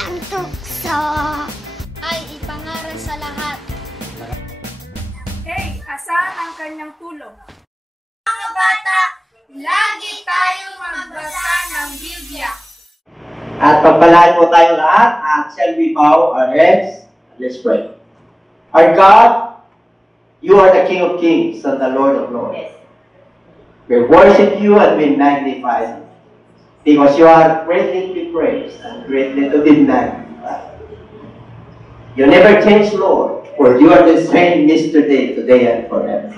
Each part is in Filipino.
Ang tukso ay ipangaral sa lahat. Hey, asahan ang kanyang tulong? Mga bata, lagi tayong magbasa ng Biblia. At pagpalain po tayo lahat at shall we bow our heads? Let's pray. Our God, you are the King of Kings and the Lord of Lords. Yes. We worship you and we magnify you because you are greatly to be praised and greatly to be magnified. You never change, Lord, for you are the same yesterday, today, and forever.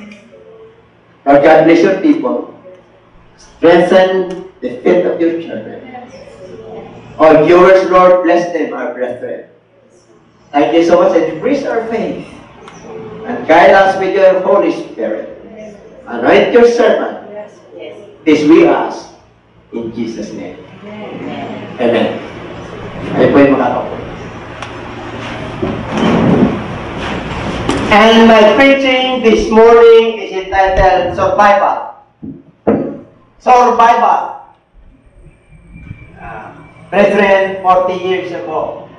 Lord God, bless your people. Strengthen the faith of your children. All viewers, Lord, bless them, our brethren. Thank you so much and increase our faith. And guide us with your Holy Spirit. Anoint your servant. This we ask. In Jesus' name. Amen. Ay po yung makakapon. And my preaching this morning is entitled Survival. Survival. Brethren, 40 years ago,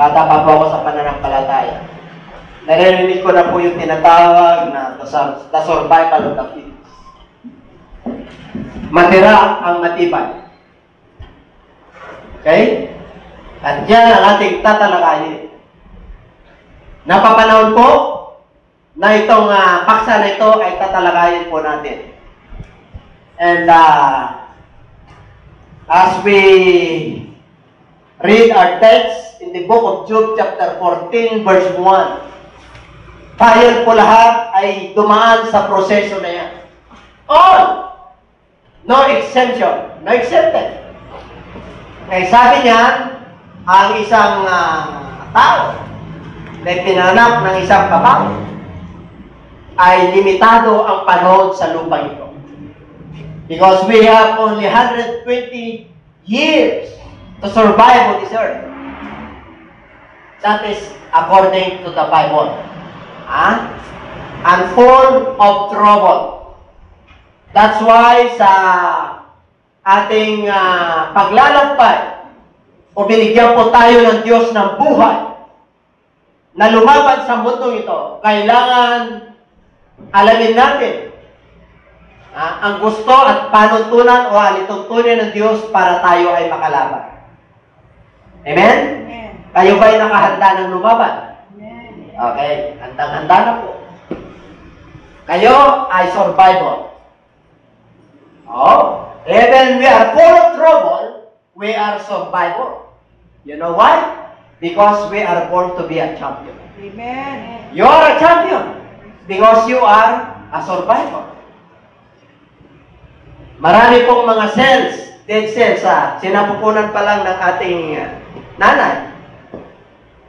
bata pa po ako sa pananampalataya. Naririnig ko na po yung tinatawag na the survival of the fittest. Matira ang matibay. Okay? At yan ang ating tatalakayin. Napapanahon po na itong paksa na ito ay tatalakayin po natin. And as we read our text in the book of Job chapter 14 verse 1, tayo po lahat ay dumaan sa proseso na yan. All! No exemption. No exempted. Kaya sabi niya, ang isang tao na pinanap ng isang babae ay limitado ang panahon sa lupa ito. Because we have only 120 years to survive on this earth. That is according to the Bible. And full of trouble. That's why sa ating paglalakbay, o binigyan po tayo ng Diyos ng buhay na lumaban sa mundong ito, kailangan alamin natin ang gusto at panuntunan o alituntunin ng Diyos para tayo ay makalaban. Amen? Amen. Kayo ba'y nakahanda ng lumaban? Amen. Okay, handang-handa na po. Kayo ay survival. Oh, even we are full of trouble, we are survivor. You know why? Because we are born to be a champion. Amen. You are a champion because you are a survivor. Marami pong mga cells, dead cells, sinapupunan pa lang ng ating nanay.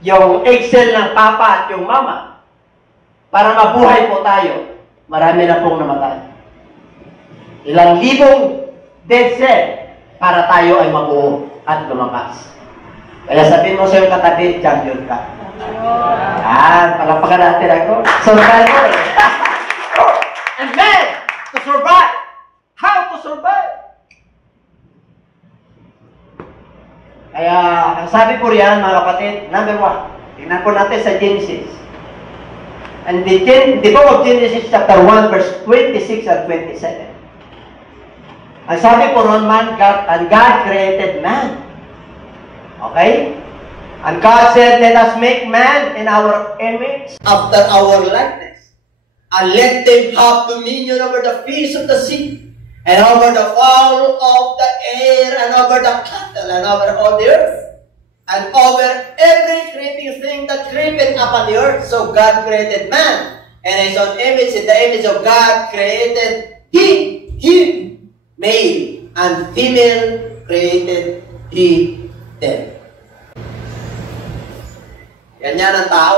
Yung egg cell ng papa at yung mama. Para mabuhay po tayo, marami na pong namatay. Ilang libong dead cell para tayo ay mabuo at lumakas. Kaya sabihin mo sa iyong katabi, champion ka. Yan, palapakan natin ako. Survival. And then, to survive. How to survive? Kaya, ang sabi ko riyan, mga kapatid, number 1, tingnan po natin sa Genesis. And the book of Genesis chapter 1 verse 26 and 27. Ang sabi po ron, God created man. Okay? And God said, let us make man in our image, after our likeness. And let them have dominion over the fish of the sea, and over the fowl of the air, and over the cattle, and over all the earth, and over every creeping thing that creepeth upon the earth. So God created man, and his own image, in the image of God created him. Male and female created he them. Yan ang tao.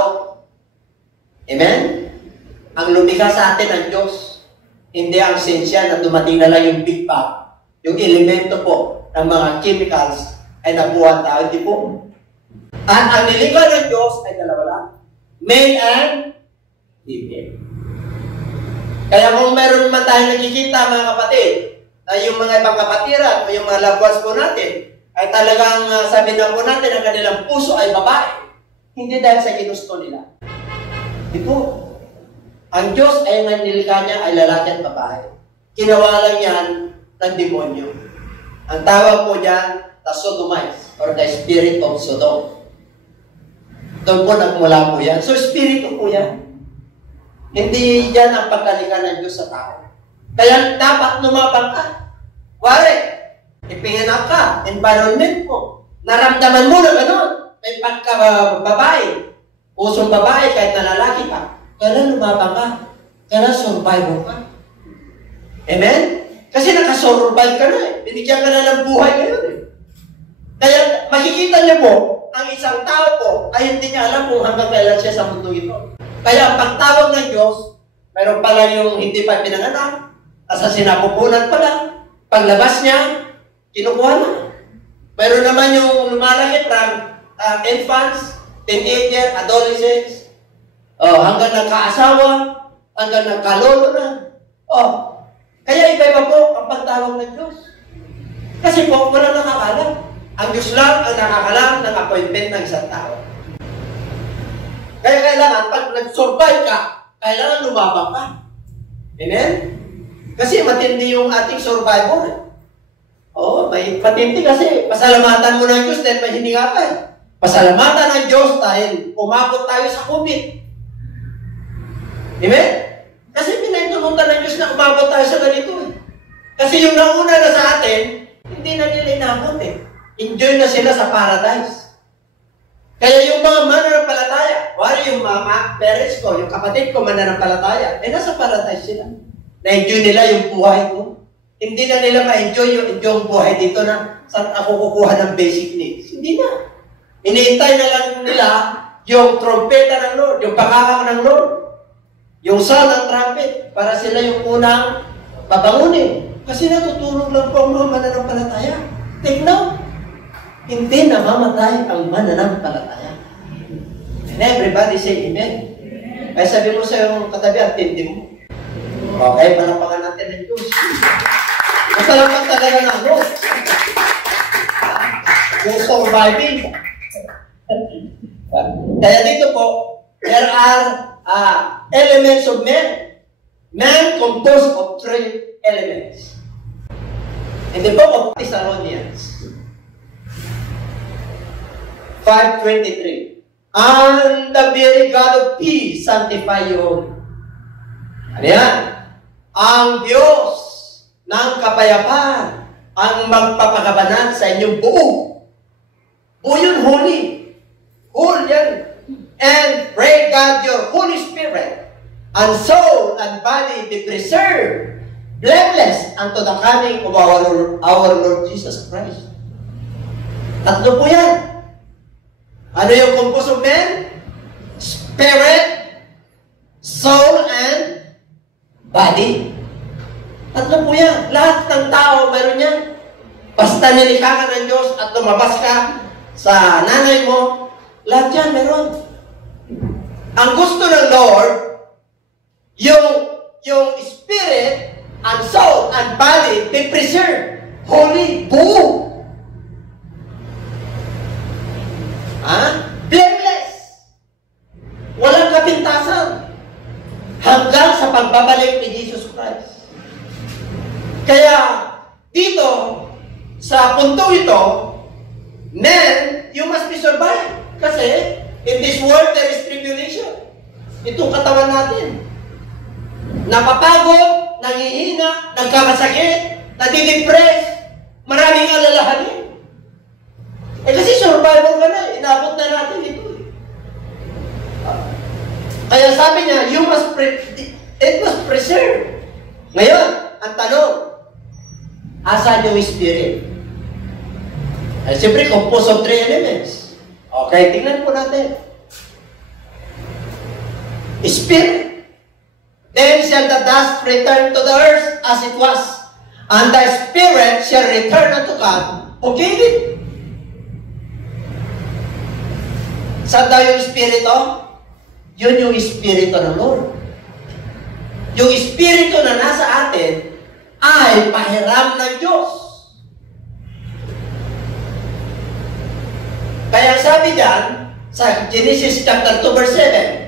Amen? Ang lumikha sa atin ng Diyos. Hindi ang sensya na dumating na lang yung Big Bang. Yung elemento po ng mga chemicals ay nabuhat tao. Hindi po. At ang nilikha ng Diyos ay dalawa lang. Male and female. Kaya kung meron man tayo nakikita, mga kapatid, na yung mga ibang kapatiran o yung mga loved ones po natin ay talagang sabi na po natin ang kanilang puso ay babae. Hindi dahil sa ginusto nila. Di po. Ang Diyos ay ang nilikha niya ay lalaki at babae. Kinawalan yan ng demonyo. Ang tawag po niyan, the Sodomites, or the spirit of Sodom. Doon po nagmula po yan. So, spirito po yan. Hindi yan ang pagkalikha ng Diyos sa tao. Kaya dapat lumabang ka. Wari, ipinganak ka, environment mo. Naramdaman mo na gano'n. May pagka-babae. Pusong babae kahit na lalaki ka. Kailan lumabang ka? Kailan survival ka? Amen? Kasi nakasurvive ka na eh. Binigyan ka na ng buhay ngayon eh. Kaya makikita niyo po, ang isang tao po ay hindi niya alam kung hanggang kailan siya sa mundo ito. Kaya ang pagtawag ng Diyos, mayroon pala yung hindi pa pinanganak, asa sinapupunan pa lang, paglabas niya, kinukuha na. Mayroon naman yung lumalaki from infants, teenager, adolescents, hanggang nagkaasawa, hanggang nagkalolo na. Kaya iba-iba po ang pagtawag ng Diyos. Kasi po, walang nakakalam. Ang Diyos lang ang nakakalam ng appointment ng isang tao. Kaya kailangan, pag nag-survive ka, kailangan lumabang ka. Amen? Kasi matindi yung ating survivor. May matindi kasi pasalamatan mo ng Diyos dahil may hininga ka. Pasalamatan ng Diyos dahil umabot tayo sa COVID. Amen? Kasi pinagtutulungan ng Diyos na umabot tayo sa ganito. Kasi yung nauna na sa atin, hindi na nila inabot eh. Enjoy na sila sa paradise. Kaya yung mga mananampalataya, wari yung mama, parents ko, yung kapatid ko mananampalataya, nasa paradise sila. Na-enjoy nila yung buhay ko. Hindi na nila ma-enjoy yung buhay dito na saan ako kukuha ng basic needs. Hindi na. Iniintay na lang nila yung trompeta ng Lord, yung pakakak ng Lord, yung sound ng trumpet, para sila yung unang babangunin. Kasi natutulog lang po ang mga mananampalataya. Take note. Hindi namamatay ang mananampalataya. And everybody say amen. Ay sabi mo sa iyong katabi, ang tindi mo. Okay, palapakan natin ng Diyos. Masalamat talaga ng Diyos. Yung surviving. Kaya dito po, there are elements of man. Man composed of 3 elements. In the book of Thessalonians, 5:23. And the very God of peace sanctify you all. Ano yan? Ang Diyos ng kapayapaan ang magpapakabanan sa inyong buo. Buo yun, holy. Whole yan. And pray God your Holy Spirit and soul and body be preserved, blameless unto the coming of our Lord Jesus Christ. Tatlo po yan. Ano yung composed of man? Spirit, soul, and body. Tatlo po yan. Lahat ng tao meron yan. Basta nilikha ka ng Diyos at lumabas ka sa nanay mo, lahat yan meron. Ang gusto ng Lord, yung spirit, and soul, and body be preserved. Holy, buo. Blameless. Walang kapintasan. Hanggang sa pagbabalik ni Jesus Christ. Kaya, dito, sa punto ito, man, you must be survived. Kasi, in this world, there is tribulation. Itong katawan natin. Napapagod, nangihina, nagkakasakit, nadidepress, maraming alalahanin. Kasi survivor ka na, inabot na natin ito. Kaya sabi niya, it must preserve. Ngayon, ang tanong, asan yung spirit? Ay, siyempre, composed of 3 elements. Okay, tingnan po natin. Spirit. Then shall the dust return to the earth as it was, and the spirit shall return unto God who gave it. Saan daw yung Espiritu? Yun yung Espiritu ng Lord. Yung Espiritu na nasa atin ay pahiram ng Diyos. Kaya sabi diyan, sa Genesis chapter 2 verse 7,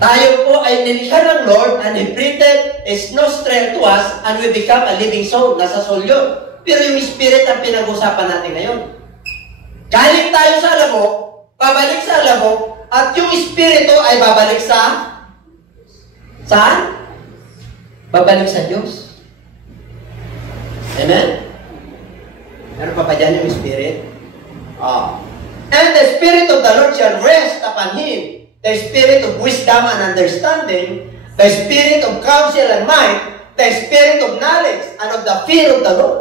tayo po ay nilikha ng Lord and He breathed His nostril to us and we become a living soul. Nasa soul yun. Pero yung spirit ang pinag-usapan natin ngayon. Galing tayo sa alamok, babalik sa alamok, at yung espiritu ay babalik sa saan? Babalik sa Diyos. Amen? Meron pa dyan yung spirit? And the Spirit of the Lord shall rest upon Him, the Spirit of wisdom and understanding, the Spirit of counsel and might, the Spirit of knowledge and of the fear of the Lord.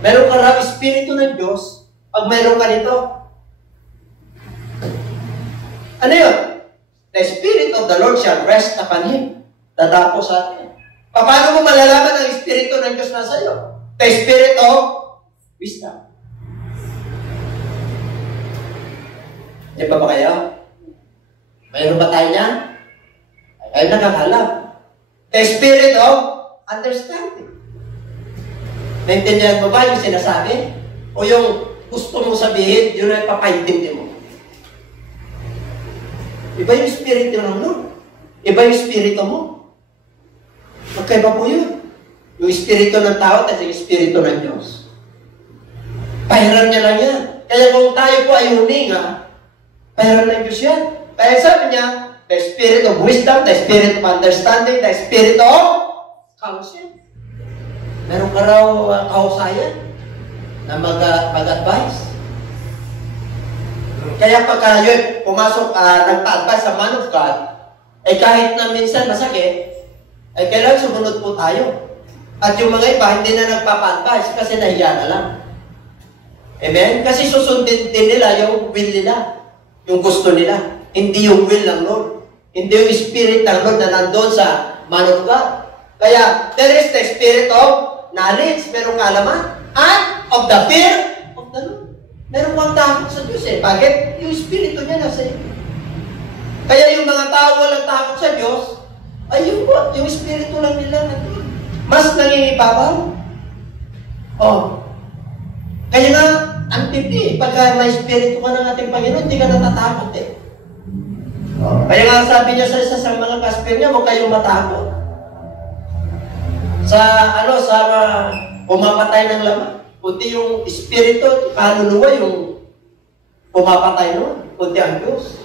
Meron ka raw Espiritu ng Diyos pag meron ka nito. Ano yun? The Spirit of the Lord shall rest upon Him. Tatapos sa atin. Paano mo malalaman ang Espiritu ng Diyos na sa iyo? The Spirit of wisdom. Diyan pa ba kayo? Mayroon ba tayo niyan? Ay nakakalam. The Spirit of understanding. Naintindihan mo ba yung sinasabi? O yung gusto mong sabihin, yun ay papaintindi mo? Iba yung Espiritu ng Lord. Iba yung Espiritu mo. Magkaiba po yun. Yung Espiritu ng tao at yung Espiritu ng Diyos. Pahiram niya lang yan. Kaya kung tayo po ay huminga, pahiram ng Diyos yan. Kaya sabi niya, the Spirit of wisdom, the Spirit of understanding, the Spirit of counsel. Meron ka raw kausayan na mag-advise. Kaya pagka yun, pumasok, nagpa-advise sa man of God, ay kahit na minsan masakit, ay kailangan sumunod po tayo. At yung mga iba, hindi na nagpapa-advise kasi nahiya na lang. Amen? Kasi susundin din nila yung will nila, yung gusto nila. Hindi yung will ng Lord. Hindi yung Spirit ng Lord na nandun sa man of God. Kaya, there is the Spirit of knowledge, merong kaalaman, and of the fear of the Lord. Meron kang takot sa Diyos eh. Bakit? Yung Espiritu niya nasa iyo. Kaya yung mga tao walang takot sa Diyos, ay yung Espiritu lang nila nandun. Mas nangingibabaw. Kaya nga, ang tipid, pagka may Espiritu ka ng ating Panginoon, hindi ka natatakot eh. Kaya nga sabi niya sa isa sa mga gospel niya, huwag kayong matakot. Sa pumapatay ng laman. Kundi yung Espiritu, kaluluwa yung pumapatay nun. Kundi ang Diyos.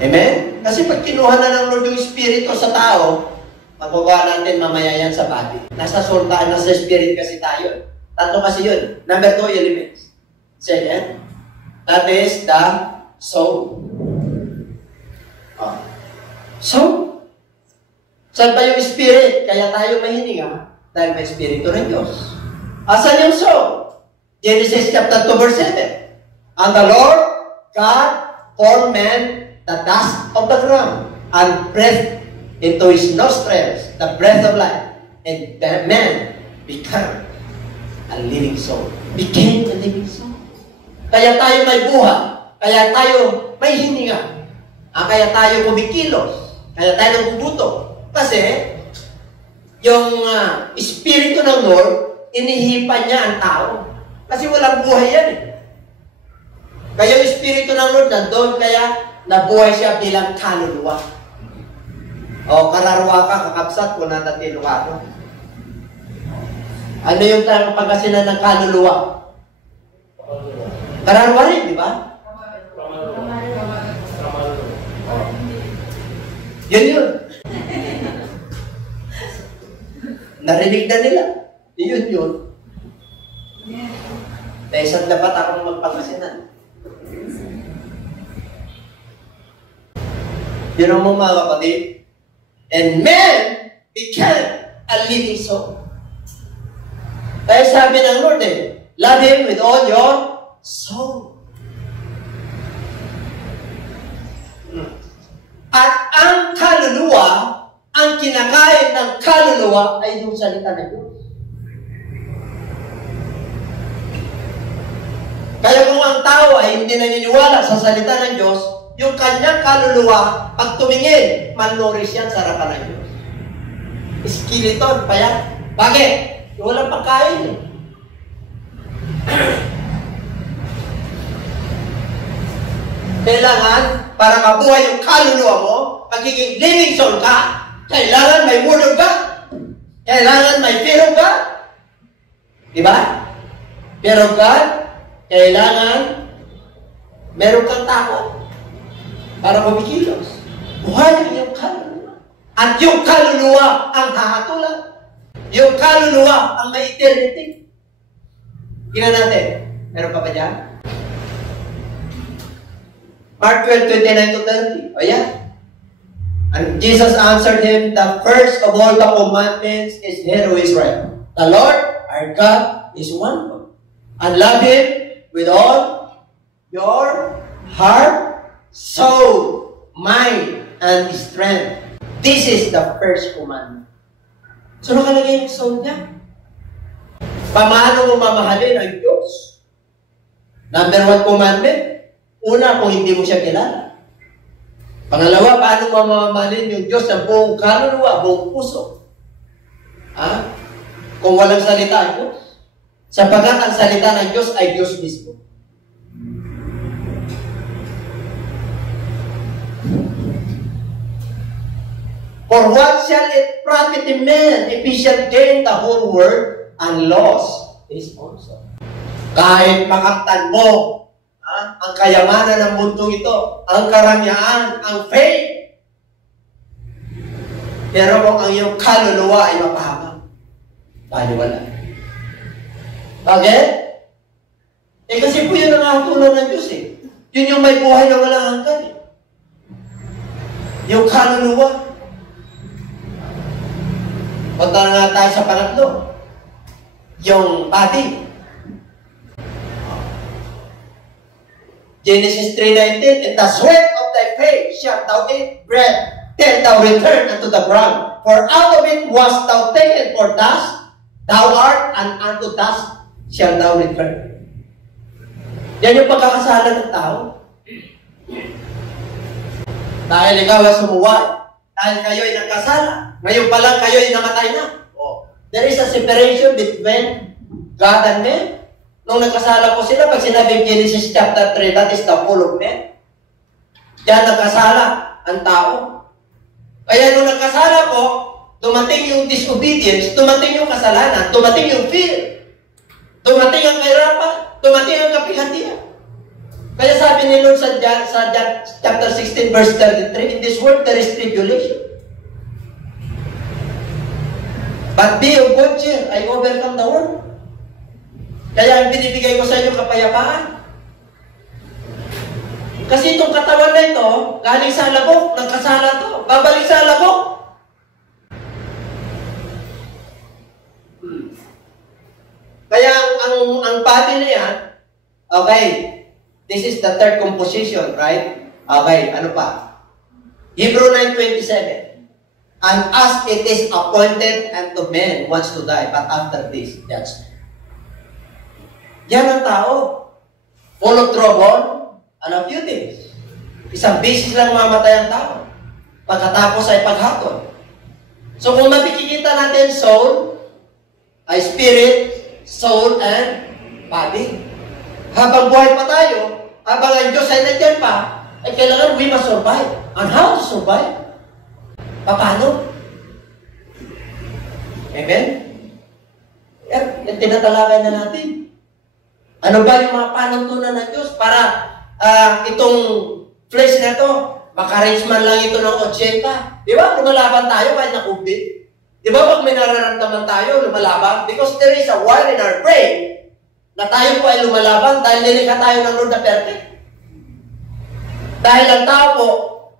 Amen? Kasi pag kinuha na ng Lord yung Espiritu sa tao, magawa natin mamaya yan sa body. Nasa sultan, nasa Spirit kasi tayo. Tatlo kasi yun. Number 2 elements. Second, that is the soul. Soul. Saan pa yung Spirit? Kaya tayo mahininga dahil may Espiritu ng Diyos. Asan yung soul? Genesis chapter 2 verse 7. And the Lord God formed man the dust of the ground and breathed into his nostrils the breath of life, and that man became a living soul. Became a living soul. Kaya tayo may buhay. Kaya tayo may hininga. Kaya tayo kumikilos. Kaya tayo nagbubuto. Kasi, yung Espiritu ng Lord, inihipan niya ang tao. Kasi walang buhay yan eh. Kaya yung Espiritu ng Lord nandun, kaya nabuhay siya bilang kaluluwa. Kararwa ka, kakapsat, kung natatilo ka. Ano yung pagkasinan ng kaluluwa? Kararwa rin, di ba? Yun. Narinig na nila. Yun. Dahil saan dapat akong magpangasinan? Yun ang mga kapatid. And man became a living soul. Kaya sabi ng Lord love Him with all your soul. At ang kaluluwa, ang kinakain ng kaluluwa ay yung salita ng Diyos. Kaya kung ang tao ay hindi naniniwala sa salita ng Diyos, yung kanyang kaluluwa, pag tumingin, malnourished yan sa harapan ng Diyos. Skeleton pa yan. Bakit? Walang pagkain. Kailangan, para mabuhay yung kaluluwa mo, magiging living soul ka, kailangan may word of God. Kailangan may fear of God. Diba? Fear of God, kailangan meron kang takot para kumikilos. Buhay ang iyong kaluluwa. At yung kaluluwa ang hahatulan. Yung kaluluwa ang may eternity. Tingnan natin. Meron pa ba dyan? Mark 12:29 to 30. O yan. And Jesus answered him, the first of all the commandments is, hear, O Israel, the Lord our God is one God. And love Him with all your heart, soul, mind, and strength. This is the first commandment. So nakalagay yung soul niya. Paano mo mamahalin ang Diyos? Number 1 commandment, una, kung hindi mo siya kilala. Pangalawa, paano mo mamahalin yung Diyos ng buong kaluluwa, buong puso? Kung walang salita ang Diyos. Sapagkat ang salita ng Diyos ay Diyos mismo. For what shall it profit a man if he shall gain the whole world and loss his own soul? Kahit makaktan mo ang kayamanan ng mundong ito, ang karangyaan, ang faith, pero kung ang iyong kaluluwa ay mapahamak, wala. Bakit? Kasi po yun ang hatulan ng Diyos eh. Yun yung may buhay na walang hanggan eh. Yung kaluluwa. Punta na tayo sa pangatlo. Yung body. Genesis 3:19, in the sweat of thy face shalt thou eat bread, till thou return unto the ground. For out of it wast thou taken, for dust thou art, and unto dust shall thou return. Yan yung pagkakasala ng tao. Dahil ikaw ay sumuway, dahil kayo ay nagkasala, ngayon pa lang kayo ay namatay na. There is a separation between God and man. Nung nagkasala po sila, pag sinabi Genesis chapter 3, that is the fall of man. Diyan nagkasala ang tao. Kaya nung nagkasala po, dumating yung disobedience, dumating yung kasalanan, dumating yung fear, dumating ang kahirapan, dumating ang kapihatian. Kaya sabi ni Lord sa John chapter 16, verse 33, in this world there is tribulation. But be of good cheer, I overcome the world. Kaya ang binibigay ko sa inyo kapayapaan. Kasi itong katawan na ito, galing sa labok, nagkasala to, babalik sa labok. Kaya ang body na yan, okay, this is the third composition, right? Okay, ano pa? Hebrew 9:27. And as it is appointed unto men once to die, but after this, judgment. Yan ang tao. Full of trouble, and a few things. Isang beses lang mamatay ang tao. Pagkatapos ay paghatol. So kung makikita natin soul, ay spirit, soul, and body. Habang buhay pa tayo, habang ang Diyos ay nandiyan pa, ay kailangan we must survive. And how to survive? Paano? Amen? Yan, yung tinatalakay na natin. Ano ba yung mga panuntunan ng Diyos para itong flesh na ito, maka-reach man lang ito ng 80? Di ba? Lumalaban tayo kahit na-COVID. Di ba pag may nararamdaman tayo, lumalaban? Because there is a while in our brain na tayo po ay lumalaban dahil nilikha tayo ng Lord na perfect. Dahil ang tao po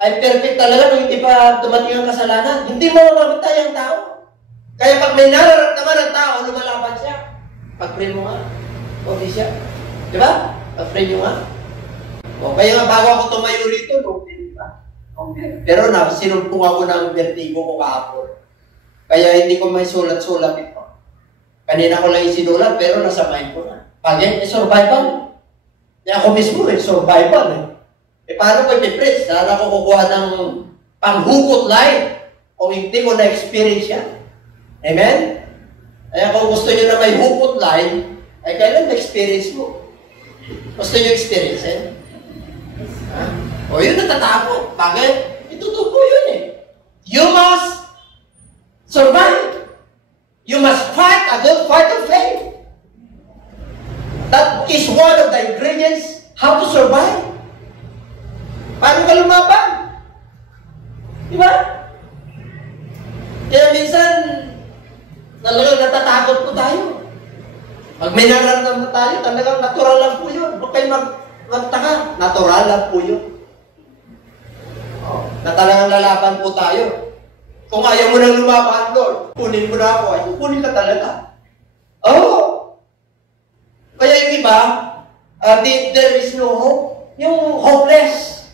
ay perfect talaga nung hindi pa dumating ang kasalanan. Hindi mo mamamatay ang tao. Kaya pag may nararamdaman ang tao, lumalaban siya. Pag-pray mo nga. Okay siya. Di ba? Pag-pray nyo nga. O, kaya nga bago ako tumayo rito, okay, di ba? Okay. Pero sinumpong ako ng vertigo ko kahapon. Kaya hindi ko may sulat-sulat ito. Kanina ko lang yung sinulat, pero nasa mind ko na. Pag survival. Kaya ako mismo survival. Paano ko i-preach? Sana ko kukuha ng panghugot line kung hindi ko na-experience yan. Amen? Kaya kung gusto nyo na may hugot line, Ay kailan na-experience mo? Gusto nyo experience eh? Ha? O yun natatakot. Bakit? Itutubo yun eh. You must survive. You must fight a good fight of faith. That is one of the ingredients how to survive. Paano ka lumaban? Diba? Kaya minsan, talagang natatakot po tayo. Pag may nararamdaman tayo, talagang natural lang po yun. Huwag kayo magtaka. Natural lang po yun. Na talagang lalaban po tayo. Kung ayaw mo nang lumaban, Lord, kunin mo na ako. Ay, kunin ka talaga. Kaya yung iba, there is no hope. Yung hopeless.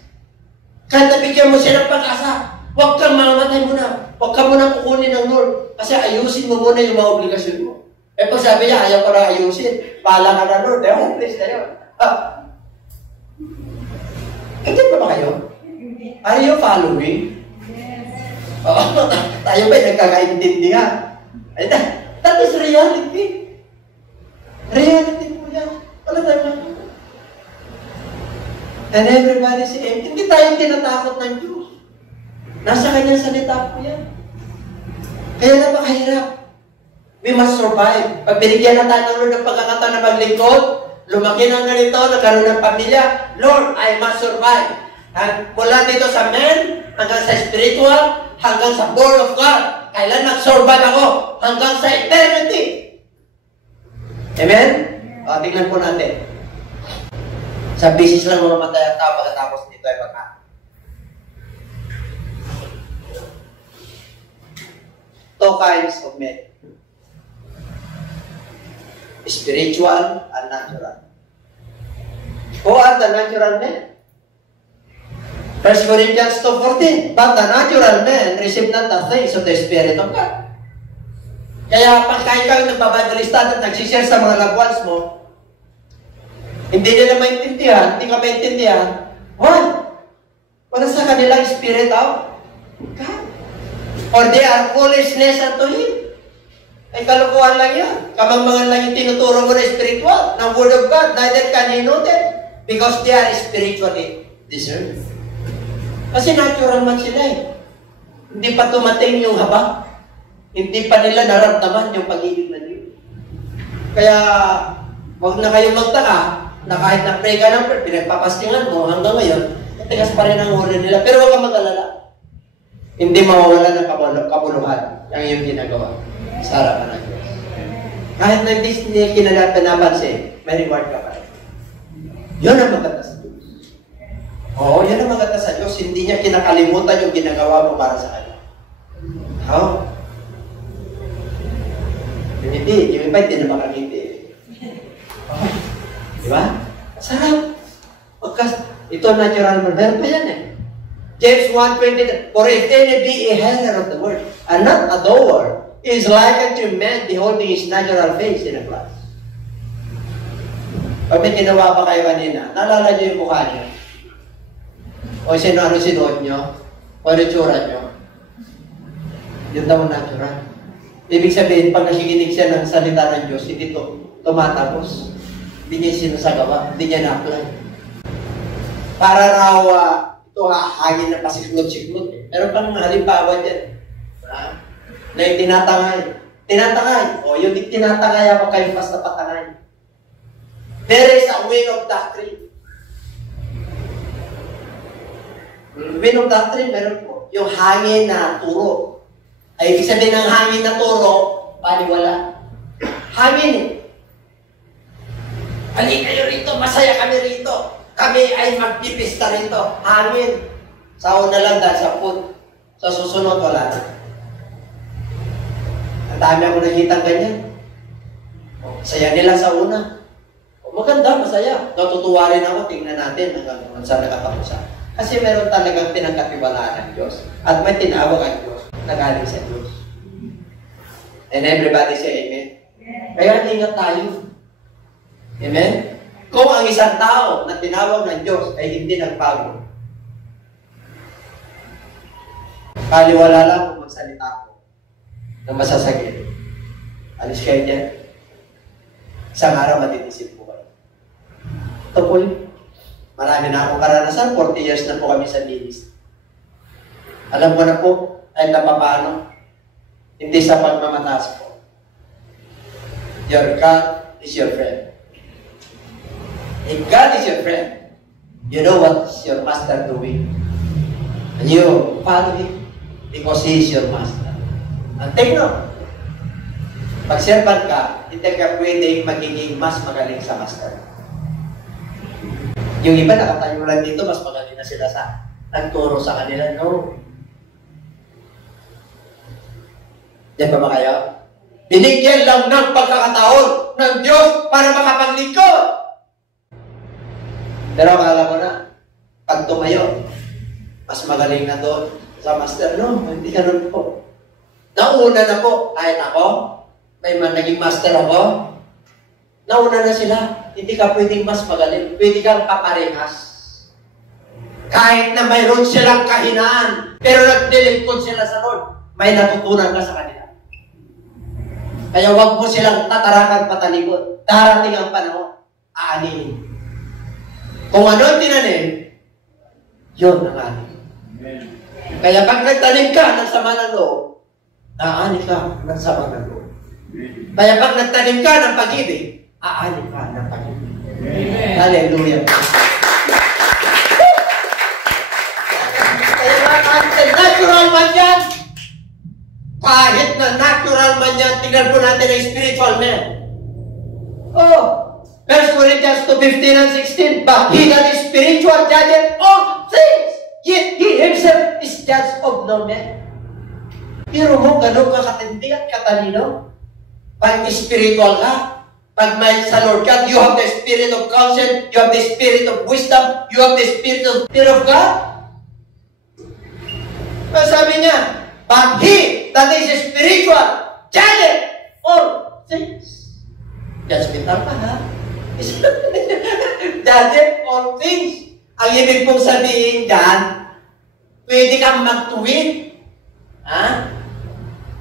Kahit nabigyan mo siya ng pag-asa, huwag kang mamatay muna. Huwag ka muna kukunin ng Lord. Kasi ayusin mo muna yung mga obligasyon mo. Eh pag sabi niya, ayaw ko na ayusin, pala ka na Lord, hopeless na yun. Hindi pa ba kayo? Are you following? Tayo ba'y nagkakaintindihan? That is reality. Reality po yan. Wala tayo makikita. And everybody say, hindi tayo tinatakot ng Diyos. Nasa kanyang salita po yan. Kaya napakahirap. We must survive. Pag binigyan na tayo ng Lord ng pagkakataon na maglingkod, lumaki ng ganito, nagkaroon ng pamilya, Lord, I must survive. At mula dito sa men, hanggang sa spiritual, hanggang sa Word of God. Kailan mag-survive ako? Hanggang sa eternity. Amen? Tingnan po natin. Sa bisis lang mamamatay ang tao pagkatapos nito ay pagkain. Two kinds of men. Spiritual and natural. Who are the natural men? 1 Corinthians 2:14. But the natural man receive not the things of the Spirit of God. Kaya pagka ikaw yung nagbabible study at nagsishare sa mga loved ones mo, hindi nila maintindihan, hindi ka maintindihan, wala sa kanilang spirit of God. Or they are foolishness unto Him. Ay kalukuhan lang yan. Kamangmangan lang yung tinuturo mo na spiritual, ng Word of God, neither can He know them, because they are spiritually discerned. Kasi natural man sila eh. Hindi pa tumating yung haba. Hindi pa nila naramdaman yung pag-ibig ng Diyos. Kaya, huwag na kayong magtaka na kahit na-pray ka ng prayer, pinagpapastingan mo hanggang ngayon, matigas pa rin ang ulo nila. Pero huwag kang mag-alala. Hindi mawawala ng kabuluhan ang iyong ginagawa sa harapan ng Diyos. Kahit na hindi niya pinapansin, may reward ka pa rin. Yun ang maganda sa Diyos. Oo, yan ang maganda sa Diyos. Hindi niya kinakalimutan yung ginagawa mo para sa Kanya. Hindi. Yung iba, hindi na makakiti. Di ba? Sarap. Ito natural mo. Meron pa yan eh. James 1:20, for if any be a hearer of the word, and not a doer, is like unto man beholding his natural face in a glass. Pag may ginawa ba kayo kanina, naalala niyo yung mukha niyo? O ano sinuot nyo? O itsura nyo? Yun daw natural. Ibig sabihin, pag nasikinig siya ng salita ng Diyos, hindi tumatapos. Hindi niya sinasagawa. Hindi niya na-apply. Para raw, ito hangin na pasiklot-siklot. Meron pang halimbawa dyan. Na yung tinatangay. Tinatangay. O yung tinatangay ako kayo pas na patangay. There is a wind of doctrine. Wind of doctrine, meron po. Yung hangin na turo. Ay, ibig sabihin ng hangin na turo, paliwala. Hangin eh. Halika kayo rito, masaya kami rito. Kami ay magpipista rito. Hangin. Sa una lang dahil sa food. Sa susunod, wala na. Ang dami ako nakitang ganyan. Saya nila sa una. Maganda, masaya. Natutuwa rin ako, tingnan natin hanggang saan nakatapos. Kasi meron talagang pinagkatiwalaan ng Diyos. At may tinawag ang Diyos na galing sa Diyos. And everybody say amen. Kaya ingat tayo. Amen? Kung ang isang tao na tinawag ng Diyos ay hindi nagbago, paliwala lang kung magsalita ko na masasagin. Alis kayo dyan. Isang araw matitisip po kayo. Ito po yun. Marami na akong karanasan. 40 years na po kami sa ministry. Alam ko na po ay napapano. Hindi sa pagmamataas po. Your God is your friend. If God is your friend, you know what is your master doing. And you follow him because he is your master. And take note. Pag servant ka, hindi ka pwedeng magiging mas magaling sa master. Yung iba nakatayo lang dito, mas magaling na sila sa nagturo sa kanila. No. Yan ba kayo? Binigyan lang ng pagkakataon ng Diyos para makapaglingkod. Pero akala ko na, pag tumayo, mas magaling na doon sa master. No, hindi ganun po. Nauna na po, kahit ako, may naging master ako, nauna na sila. Hindi ka pwedeng mas magaling. Pwede kang paparehas. Kahit na mayroon silang kahinaan, pero naglilingkod sila sa Lord, may natutunan ka sa kanila. Kaya huwag mo silang tatarakan patalikod. Darating ang panahon, aanin. Kung ano ang tinanim, yun ang aanin. Kaya pag nagtanim ka ng sama ng loob, aanin ka ng sama ng loob. Kaya pag nagtanim ka ng pag-ibig, aanin ka ng pag-ibig. Hallelujah. Kaya mga kansen, natural man yan. Kahit na natural man yan, tingnan po natin ang spiritual man. Oh, 1 Corinthians 2:15 and 16, but he that is spiritual judgeth all things, yet he himself is judged of no man. Pero mo, ganun ka katindi at katalino. Pag spiritual ka, pag may sa Lord God, you have the spirit of counsel, you have the spirit of wisdom, you have the spirit of fear of God. Sabi niya, but he that is spiritual, judgeth all things. Judgmental pa, ha? Judgeth all things. Ang ibig pong sabihin dyan, pwede kang magtuwid. Ha?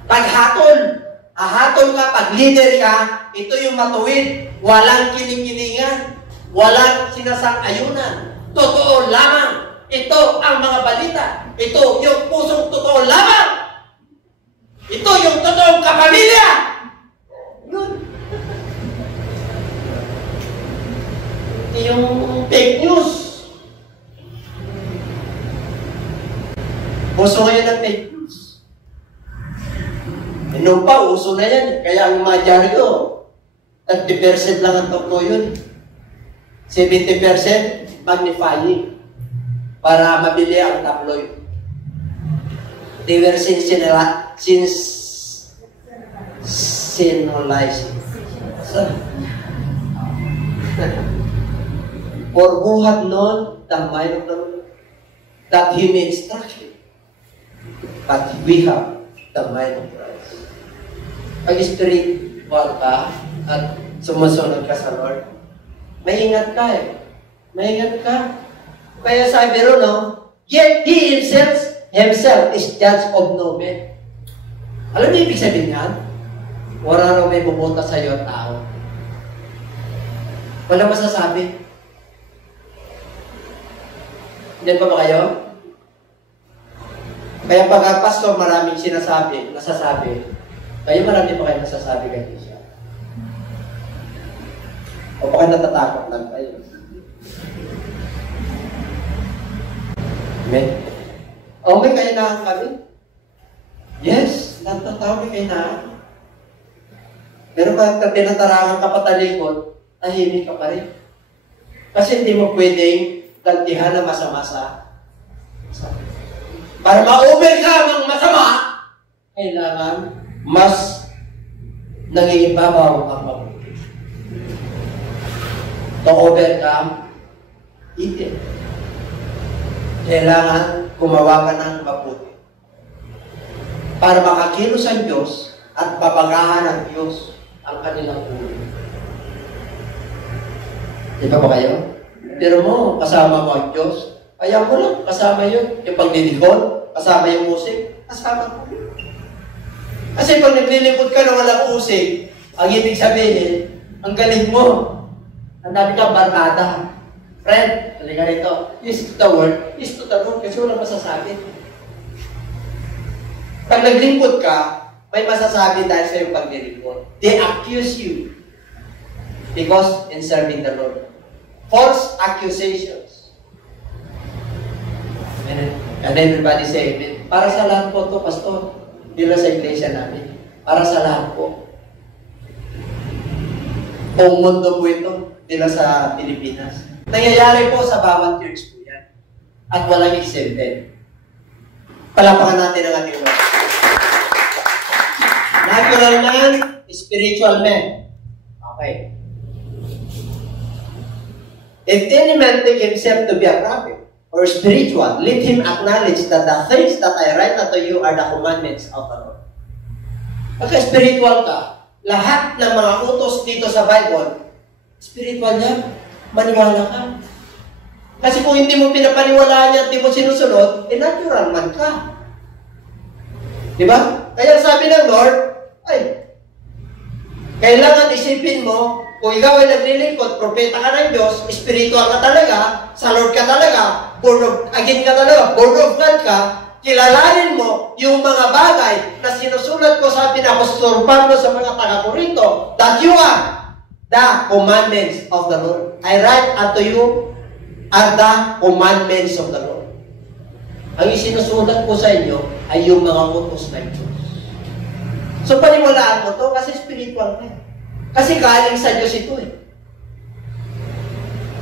Paghatol. Ahatol ka, pag leader ka, ito yung matuwid. Walang kiling-kilingan. Walang sinasang-ayunan. Totoo lamang. Ito ang mga balita. Ito yung pusong totoo lamang. Ito yung totoong kapamilya. Yun. Yung fake news. Uso ngayon ng fake news. Noon pa, uso na yan. Kaya ang mga dyaryo, 30% lang ang totoo yun. 70% magnifying para mabili ang tabloid. They were sensationalizing. For who had known the mind of the Lord, that He may instruct him. But we have the mind of Christ. Pag spiritual ka at sumusunod ka sa Lord, maingat ka eh. Maingat ka. Kaya sabi ron, no? Yet He Himself is judge of no man. Alam niyo ibig sabihin yan? Wala raw may bubuta sa iyo at tao. Wala masasabi. Diyan pa ba kayo? Kaya pag pastor maraming nasasabi. Kayo marami pa kayo nasasabi kay siya. O baka natatakot lang kayo. Amen? O may kainahan kami? Yes, natatawag may kainahan. Pero pag tinatarangan ka patalikod, tahimik ka pa rin. Kasi hindi mo pwedeng gantihan na masama-masa. Para ma-overcome ang masama, kailangan mas nangingibabaw ang mabuti. To overcome, itin. Kailangan gumawa ka ng mabuti. Para makakilos ang Diyos at babagahan ng Diyos ang kanilang ulo. Di ba kayo? Pero mo, kasama mo ang Diyos. Kaya mo lang, kasama yun. Yung pagdidikon, kasama yung musik, kasama mo yun. Kasi pag naglilingkod ka na walang usik, ang ibig sabihin, Ang galing mo. Ang dami kang barkada. Friend, halika rito. Yes to the word, yes to the Lord, kasi walang masasabi. Pag naglingkod ka, may masasabi dahil sa iyong paglilingkod. They accuse you because in serving the Lord. False accusations. And everybody say amen. Para sa lahat po ito, Pastor. Hindi lang sa iglesia namin. Para sa lahat po. Buong mundo po ito. Hindi lang sa Pilipinas. Nangyayari po sa bawat church po yan. At walang exempted. Palapakan natin ang ating Lord. Natural man, spiritual man. Okay. If any man take himself to be a prophet or spiritual, let him acknowledge that the things that I write unto you are the commandments of the Lord. Pagka spiritual ka, lahat ng mga utos dito sa Bible, spiritual yan. Maniwala ka. Kasi kung hindi mo pinapaniwalaan niya at hindi mo sinusunod, natural man ka. Diba? Kaya sabi ng Lord, kailangan isipin mo, kung ikaw ay naglilingkod, propeta ka ng Diyos, spiritual ka talaga, sa Lord ka talaga, born of God ka, kilalanin mo yung mga bagay na sinusulat ko sa Apostol Pablo sa mga taga-Korinto, that you are the commandments of the Lord. I write unto you are the commandments of the Lord. Ang isinusulat ko sa inyo ay yung mga utos ng Diyos. So, paniwalaan mo to kasi spiritual ka. Kasi galing sa Diyos ito eh.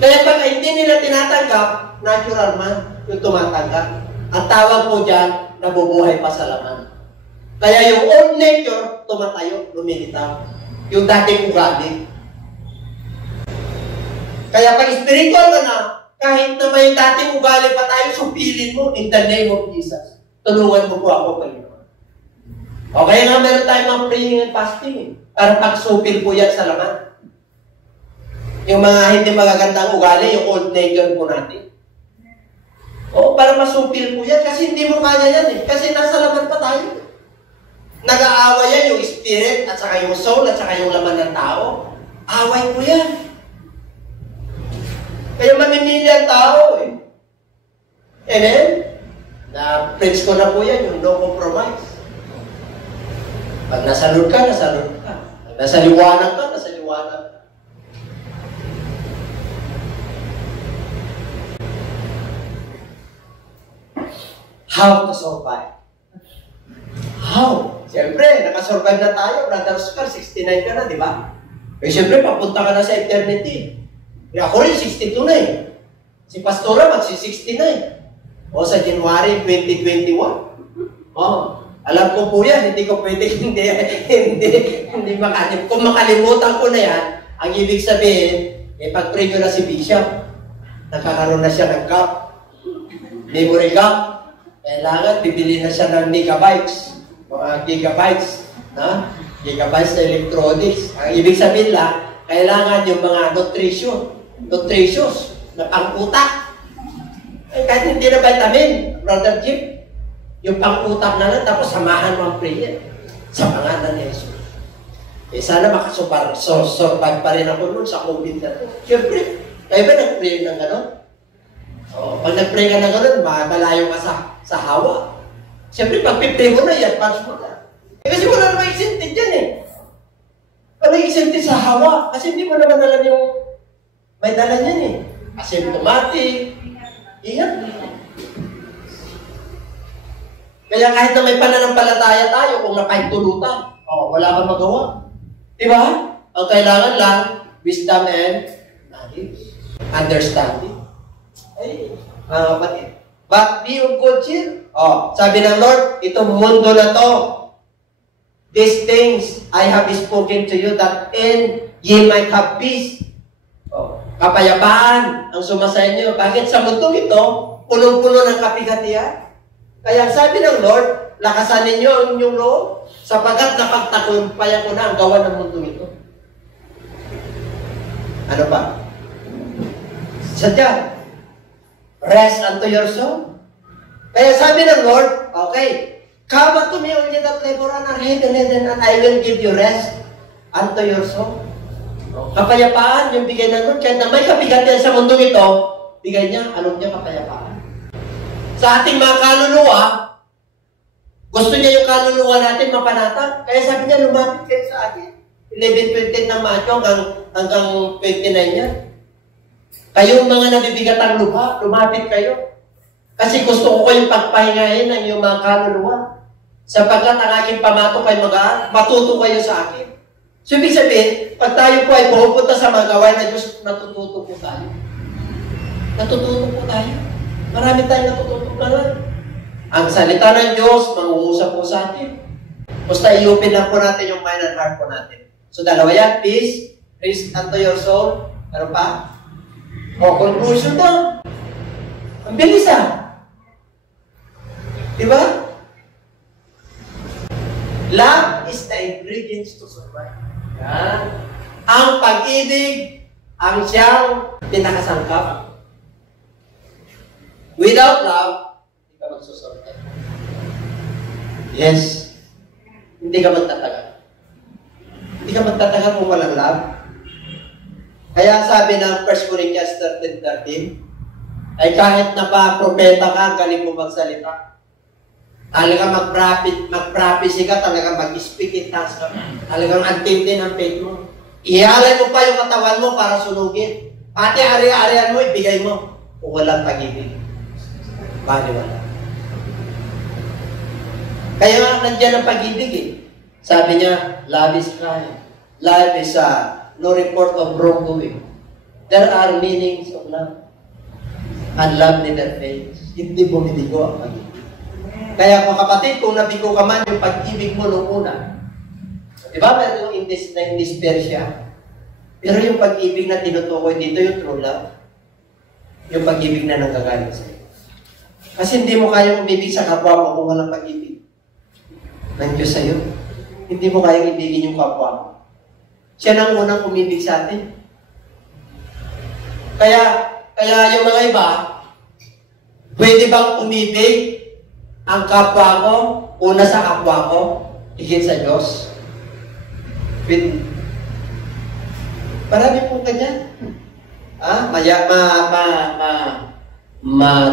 Kaya pag hindi nila tinatanggap, natural man yung tumatanggap. Ang tawag mo dyan, nabubuhay pa sa laman. Kaya yung old nature, tumatayo, lumilitaw. Yung dating ugali. Kaya pag spiritual ka na, kahit na may dating ugali pa tayo, supilin mo in the name of Jesus. Tulungan mo po ako, Panginoon. O kaya nga meron tayo mga praying and fasting. Para pagsupil po yan sa laman. Yung mga hindi magagandang ugali, yung old nature po natin. O para masupil po yan, kasi hindi mo kaya yan eh. Kasi nasa laman pa tayo. Nag-aaway yan yung spirit, at saka yung soul, at saka yung laman ng tao. Away po yan. Kaya mamimili ang tao eh. Amen? Na-preach ko na po yan, yung no compromise. Pag nasa Lord ka, nasa Lord ka. Pag nasa liwanag ka, nasa liwanag ka. How to survive? How? Siyempre, nakasurvive na tayo. Brother Oscar, 69 ka na, di ba? Eh, siyempre, papunta ka na sa eternity. Ako rin, 62 na eh. Si Pastora, magsi-60 na eh. O sa January 2021. Alam ko po yan, hindi ko pwede, hindi makalim. Kung makalimutan ko na yan, ang ibig sabihin, pag-pray nyo na si Bishop, nakakaroon na siya ng cup, memory cup, kailangan bibili na siya ng megabytes, mga gigabytes, gigabytes na electronics. Ang ibig sabihin lang, kailangan yung mga nutritious, na pang-utak. Kahit hindi na vitamin, Brother Jim, yung pang-utak na lang, tapos samahan mo ang prayer sa pangalan ni Jesus. Sana makasurvive pa rin ako nun sa COVID na to. Siyempre, kayo ba nag-pray ng gano'n? Pag nag-pray ka ng gano'n, malayo ka sa hawa. Siyempre, pag pipray mo na, i-advance mo na. Kasi wala naman exempted dyan eh. Wala exempted sa hawa. Kasi hindi mo naman alam yung may dala niyan eh. Asymptomatic. Ingat. Kaya kahit na may pananampalataya tayo, kung napahintulutan, wala kang magawa. Diba? Ang kailangan lang, wisdom and knowledge. Understanding. Ay, mga kapatid. But be of good cheer. Sabi ng Lord, itong mundo na to, these things I have spoken to you that in ye might have peace. Kapayapaan ang sumasaya niyo. Bakit sa mundo ito, punong-puno ng kapigatian? Kaya sabi ng Lord, lakasan ninyo ang inyong loob, sapagkat napagtakumpayan ko na ang gawa ng mundo ito. Ano pa? Sadya, rest unto your soul. Kaya sabi ng Lord, okay, come unto me, all ye that labor and are heavy laden, and I will give you rest unto your soul. Kapayapaan, yung bigay ng Lord. Kahit na may kabigat yan sa mundo ito, bigay niya, alam niya kapayapaan. Sa ating mga kaluluwa, gusto niya yung kaluluwa natin mapanatag. Kaya sabi niya, lumapit kayo sa akin. 11:20 ng Matthew hanggang 29 yan. Kayong mga nabibigat ang luha, lumapit kayo. Kasi gusto ko kayong pagpahingahin ng iyong mga kaluluwa. Sapagkat ang aking pamato kayo magaan, matuto kayo sa akin. So, ibig sabihin, pag tayo po ay pupunta sa mga gawain na Diyos, natututo po tayo. Natututo po tayo. Marami tayong natututo na lang. Ang salita ng Diyos, mangungusap po sa atin. Basta i-open lang po natin yung mind and heart po natin. So, dalawa yan, peace, rest unto your soul. Ano pa? O, conclusion na. Ang bilis Diba? Love is the ingredients to survive. Yan. Ang pag-ibig, ang siyang pinakasangkap. Without love, hindi ka magsusurvive. Yes. Hindi ka magtatagal. Hindi ka magtatagal kung walang love. Kaya sabi ng 1 Corinthians 13:13, ay kahit na pa propeta ka, galing mo magsalita. Talagang mag-prophecy ka, talagang mag-speak in tongues ka. Talagang antindi ng faith mo. Ihalay mo pa yung katawan mo para sunugin. Pati ari-arian mo, ibigay mo. Kung walang pag-ibig. Wala. Kaya nga, nandiyan ang pag-ibig eh. Sabi niya, love is kind. Love is no report of wrongdoing. There are meanings of love. And love never fails. Hindi bumibigo ang pag-ibig. Kaya mga kapatid, kung nabigo ka man yung pag-ibig mo noong una, diba meron yung in-despair siya? Pero yung pag-ibig na tinutukoy dito, yung true love, yung pag-ibig na nanggagaling sa'yo. Kasi hindi mo kayang umibig sa kapwa mo kung walang pag-ibig ng Diyos sa'yo. Hindi mo kayang ibigin yung kapwa mo. Siya nang unang umibig sa atin. Kaya yung mga iba, pwede bang umibig ang kapwa ko, una sa kapwa ko, higit sa Diyos? Pwede. Marami pong ganyan.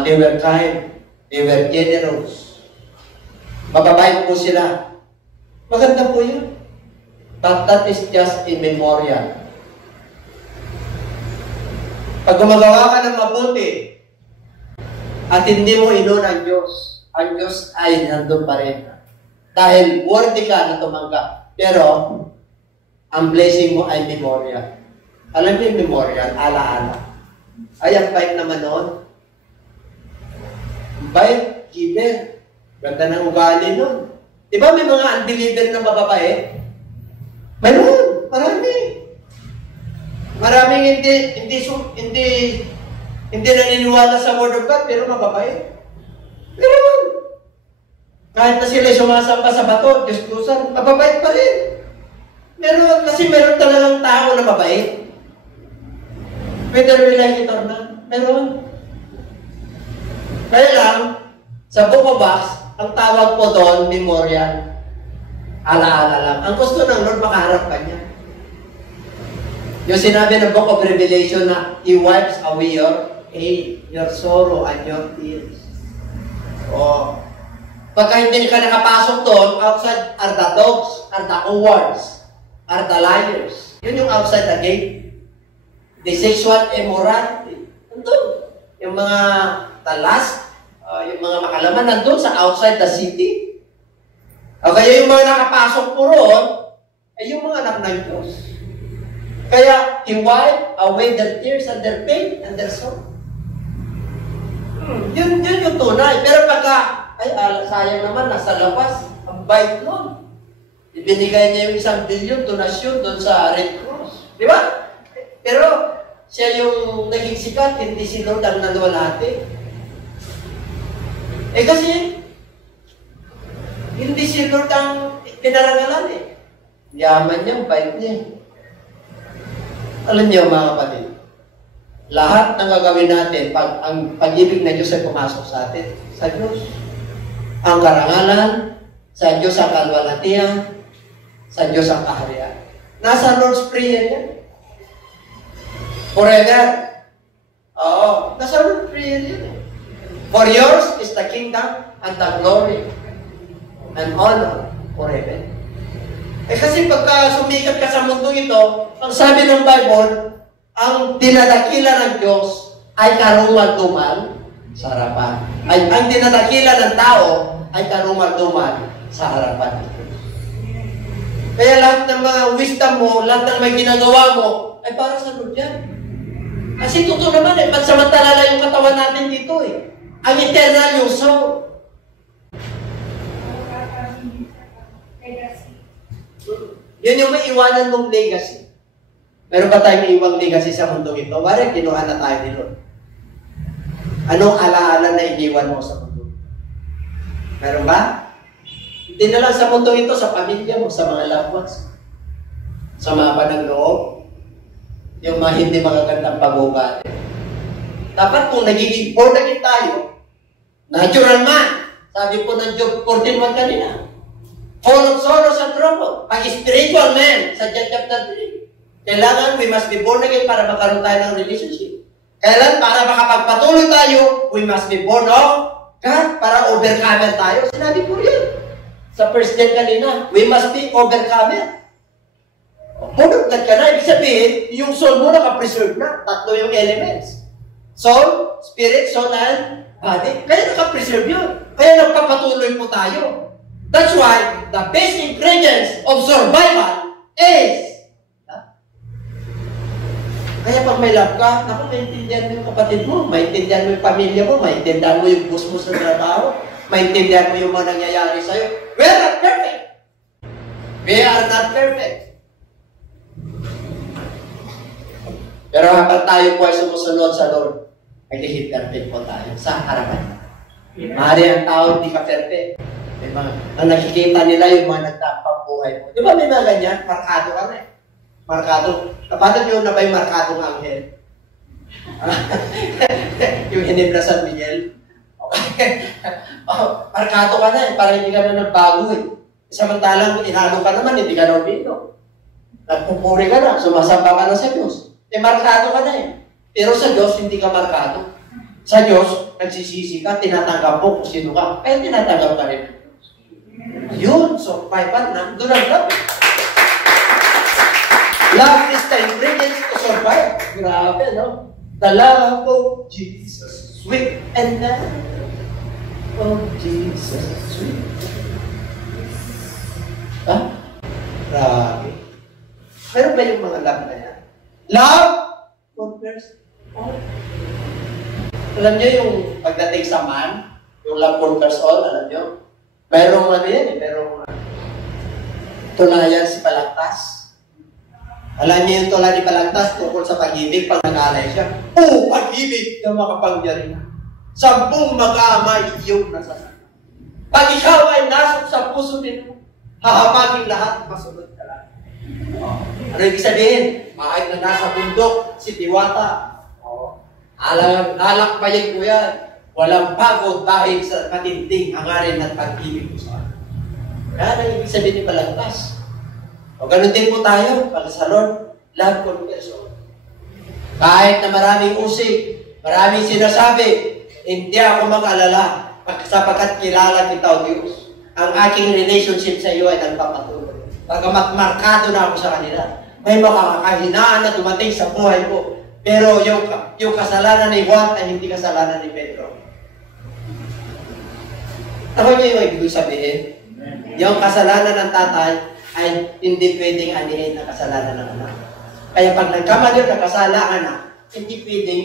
They were kind. They were generous. Mababait po sila. Maganda po yun. But that is just in memorial. Pag gumagawa ka ng mabuti at hindi mo inuna ang Diyos ay nandun pa rin. Dahil worthy ka na tumanggap. Pero, ang blessing mo ay memorial. Alam niyo yung memorial? Alaala. Ay, ang bait naman noon. Bait, giver. Ganda ng ugali nun. Diba may mga unbeliever na mababait? Mayroon. Marami. Maraming hindi naniniwala sa Word of God, pero mababait. Meron. Kahit na sila sumasamba sa bato, Diyos-Dusan, mababait pa rin. Meron, kasi meron talagang tao na mabait. Whether we like it or not, meron. Kaya lang, sa Book of Acts, ang tawag po doon, memorial. Alaala lang. Ang gusto ng Lord, makaharap ka niya. Yung sinabi ng Book of Revelation na He wipes away your pain, your sorrow, and your tears. O, pagka hindi ka nakapasok doon, outside are the dogs, are the cowards, are the liars. Yun yung outside the gate. The sexual immorality. Nandun. Yung mga talas, yung mga makalaman, nandun sa outside the city. O kaya yung mga nakapasok po roon, ay yung mga anak ng Diyos. Kaya, He wiped away their tears and their pain and their sorrow. Yun yung tunay. Pero pagka, sayang naman, nasa labas, ang bait nun. Ibinigay niya yung 1 billion donasyon doon sa Red Cross. Di ba? Pero, siya yung naging sikat, hindi si Lord ang naluwalhati. Kasi, hindi si Lord ang pinarangalan eh. Yaman niya, bait niya. Alam niyo mga kapatid, lahat ng gagawin natin, ang pag-ibig na Diyos ay pumasok sa atin, sa Diyos. Ang karangalan, sa Diyos ang kalwalhatian, sa Diyos ang kaharian. Nasa Lord's Prayer yan. Forever. Oo. Nasa Lord prayer yun eh. For yours is the kingdom and the glory and honor forever. Eh kasi pagka sumikat ka sa mundo ito, ang sabi ng Bible, ang dinadakila ng Diyos ay karumal-dumal sa harapan. Ang dinadakila ng tao ay karumal-dumal sa harapan ng Diyos. Kaya lahat ng mga wisdom mo, lahat ng may ginagawa mo, ay para sa Lord yan. Kasi totoo naman eh, pansamantala lang yung katawan natin dito eh. Ang eternal yung soul. Yun yung may iwanan mong legacy. Meron ba tayong iwang legacy sa mundo ito? Wala, kinuha na tayo ni Lord. Anong alaala na iniwan mo sa mundo? Meron ba? Hindi na lang sa mundo ito, sa pamilya mo, sa mga loved ones, sa mga panag-loob, yung mga hindi magagandang pag-ugali. Dapat kung nagiging born again tayo, natural man, sabi po ng Job 14:1 kanina, full of sorrows and trouble. Pag spiritual man, sa John chapter 3, kailangan we must be born again para magkaroon tayo ng relationship. Kailan para makapagpatuloy tayo, we must be born of God para overcomer tayo. Sinabi ko yun. Sa first day kanina, we must be overcomer. Born of God ka na, ibig sabihin, yung soul mo nakapreserve na. Tatlo yung elements. Soul, spirit, soul, and body. Kaya nakapreserve yun. Kaya nagpapatuloy po tayo. That's why the basic ingredients of survival is kaya pag may love ka, naku, maintindihan mo yung kapatid mo, maintindihan mo yung pamilya mo, maintindihan mo yung boss mo sa trabaho, maintindihan mo yung mga nangyayari sa'yo. We are not perfect. We are not perfect. Pero habang tayo po ay sumusunod sa Lord, nagiging perfect po tayo sa harapan. Mahari ang tao, hindi ka perfect. Ang nakikita nila yung mga nagtapang buhay mo. Di ba may mga ganyan? Markado ka na eh. Markado. Kapatid nyo na ba yung markadong anghel? Yung Hinebra San Miguel? Okay. Markado ka na eh. Para hindi ka na nagbago eh. Samantalang inalo ka naman, hindi ka na umino. Nagpupuri ka na, sumasamba ka na sa Diyos. Eh, markado ka na eh. Pero sa Diyos, hindi ka markado. Sa Diyos, nagsisisi ka, tinatanggap mo kung sino ka. Kaya tinatanggap ka rin. Yun, so, survival, nandun ang love. Love is the ingredients to survive. Grabe, no? The love of Jesus, sweet and love of Jesus, sweet. Ha? Grabe. Meron ba yung mga love na yan? Love conquers all. Alam niyo yung pagdating sa man, yung love conquers all, alam niyo? Merong ano yan eh, merong tulayan si Balagtas. Alam niyo yung tula ni Balagtas tungkol sa pag-ibig pag nag-alay siya. Oh, pag-ibig na makapangyarihan. 10 mag-aamay iyong nasasama. Pag ikaw ay nasok sa puso nito, hahamagin lahat, masunod ka lang. Ano ibig sabihin? Kahit na nasa bundok, si Diwata. Alakbayin ko yan. Walang pagod dahil sa matinding hangarin at pag-ibig ko sa akin. Yan ang ibig sabihin ni Balagtas. O ganun din po tayo, pag sa Lord, love conquers all. Kahit na maraming usik, maraming sinasabi, hindi ako mag-alala sapagkat kilala kita o Diyos. Ang aking relationship sa iyo ay nagpapatuloy. Pagkamat markado na ako sa kanila, may makakahinaan na dumating sa buhay ko. Pero yung kasalanan ni Juan ay hindi kasalanan ni Pedro. Tama niyo yung ibig sabihin? Yung kasalanan ng tatay ay hindi pwedeng anihin ang kasalanan ng anak. Kaya pag nagkamali na kasala ang anak, hindi pwedeng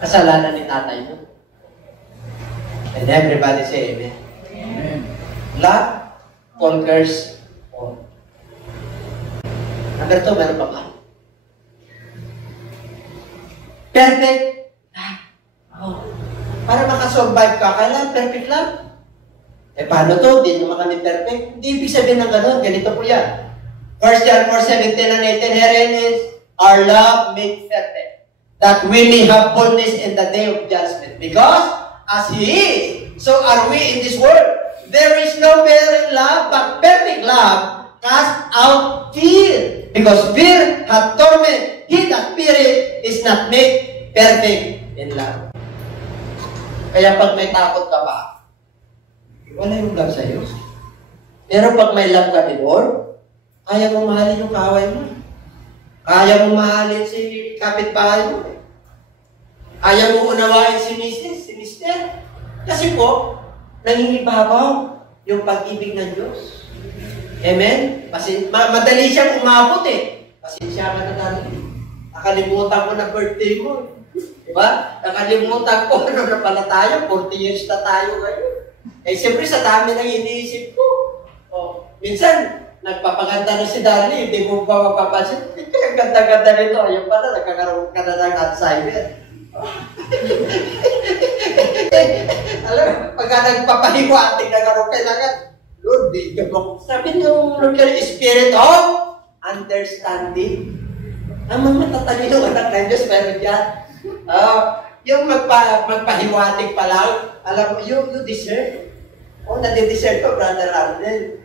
kasalanan ni tatay mo. And everybody say amen. Amen. Love conquers all. Number 2, meron pa ba? Perfect love. Oh. Para makasurvive ka, kailangan perfect love. Eh, paano to? Hindi naman kami perfect. Hindi ibig sabihin ng gano'n. Ganito po yan. 1 John 4:17 and 18, herein is our love made perfect, that we may have boldness in the day of judgment. Because, as He is, so are we in this world. There is no better love, but perfect love casts out fear. Because fear hath torment. He that feareth is not made perfect in love. Kaya pag may takot ka pa, wala yung love sa'yo. Pero pag may love ka ni Lord, kaya mong mahalin yung kaaway mo. Kaya mong mahalin si kapitbahay mo. Kaya mong unawain si Mister. Kasi po, nangingibabaw yung pag-ibig ng Diyos. Amen? Kasi madali siyang umabot eh. Pasensya ka na dali. Nakalimutan ko na birthday mo. Diba? Nakalimutan ko na pala tayo. 40 years na tayo ngayon. Eh, siyempre sa dami ng iniisip ko. Oh, minsan, nagpapaganda na si Darlie, hindi mo ba mapapansin? Ang ganda-ganda nito. Ayun pala, nagkakaroon ka na ng Alzheimer. Alam mo, pagka nagpapahiwating na gano'n, kailangan, Lord, bigyan mo. Sabi nung Spirit of Understanding. Ang mga matatalino anak ng Diyos, meron yan. Yung magpahiwating pa lang, alam mo, you deserve. Nade-deserve ko, Brother Arnel.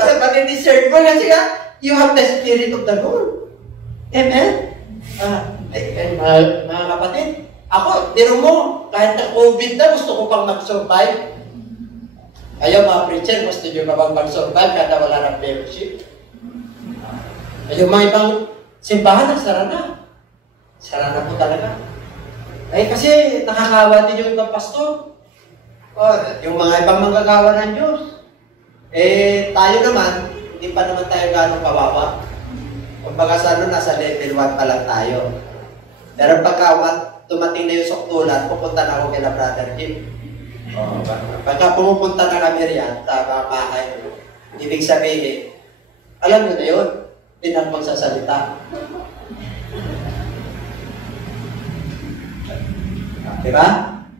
Nade-deserve mo kasi you have the Spirit of the Lord. Amen? Mga kapatid, ako, diro mo, kahit na COVID na, gusto ko pang mag-survive. Ayaw mga preacher, gusto nyo ba bang mag-survive kada wala ng fellowship? Ayaw mga ibang simbahan, sara na. Sara na po talaga. Ay kasi nakakawa din yung ibang pastor. Yung mga ibang manggagawa ng Diyos. Eh, tayo naman, hindi pa naman tayo gano'ng kawawa. Kumbaga sa nasa level 1 pa lang tayo. Pero pagka tumating na yung suktulan, pupunta na ako kila Brother Jim. Pagka pumupunta na kami riyan sa mga bahay, ibig sabihin, alam nyo na yun, hindi na magsasalita. Diba?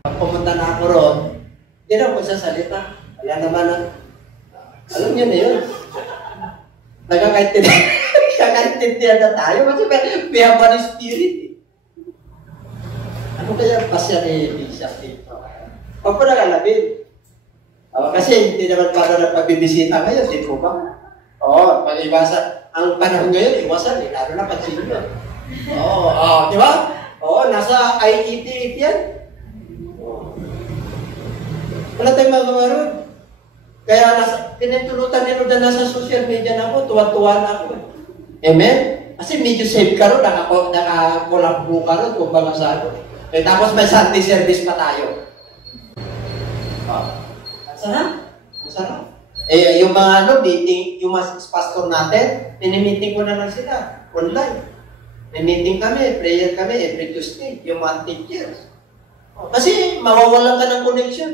Pag pumunta na ako ron, hindi na magsasalita. Wala naman ang, alam nyo na yun. Nagkakaintindihan na tayo kasi may haba ng spirit. Ano kaya pasya ni Bishop dito? Huwag po nakalabin. Kasi hindi naman para na pagbibisita ngayon, di po ba? Pag-iwasan. Ang panahon ngayon, iwasan eh. Lalo na pag senior. Di ba? Nasa IET yan. Wala tayong magawa ron. Kaya tinutulutan nilo na nasa social media na ako, tuwa-tuwa na ako. Amen? Kasi medyo safe ka ron, nakakulambo ka ron, kung baga sa ano. Tapos may Sunday service pa tayo. Masarap. Yung mga meeting, yung mga pastor natin, mini-meeting ko na lang sila, online. May meeting kami, prayer kami, every Tuesday, yung mga teachers. Kasi mawawalan ka ng connection.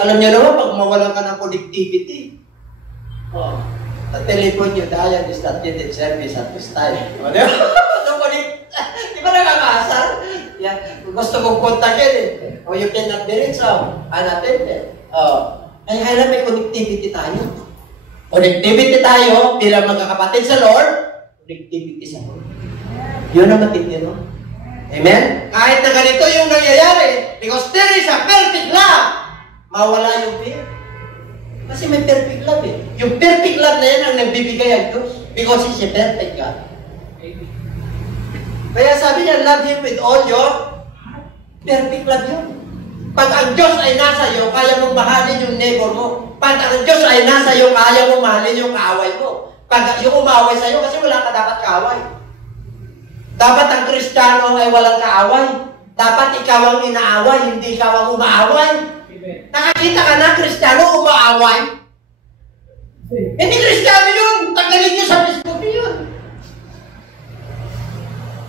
Alam niyo naman, pag mawalan ka ng connectivity, sa telephone nyo, dial is not yet in service at this time. Di ba nakakaasar? Gusto kong kontakin eh. You cannot be reached, unattended. Kaya may connectivity tayo. Connectivity tayo bilang magkakapatid sa Lord, connectivity sa Lord. Yun ang matindi, no? Amen? Kahit na ganito yung nangyayari, because there is a perfect love, mawala yung fear. Kasi may perfect love eh. Yung perfect love na yan ang nagbibigay ang Diyos because He's a perfect God. Kaya sabi niya, love Him with all your perfect love yun. Pag ang Diyos ay nasa iyo, kaya mong mahalin yung neighbor mo. Pag ang Diyos ay nasa iyo, kaya mong mahalin yung kaaway mo. Pag yung umaway sa iyo, kasi wala ka dapat kaaway. Dapat ang Kristiyano ay walang kaaway. Dapat ikaw ang inaaway, hindi ikaw ang umaaway. Nakakita ka na, Kristiyano umaaway? Hindi Kristiyano yun! Tanggalin nyo sa Facebook yun.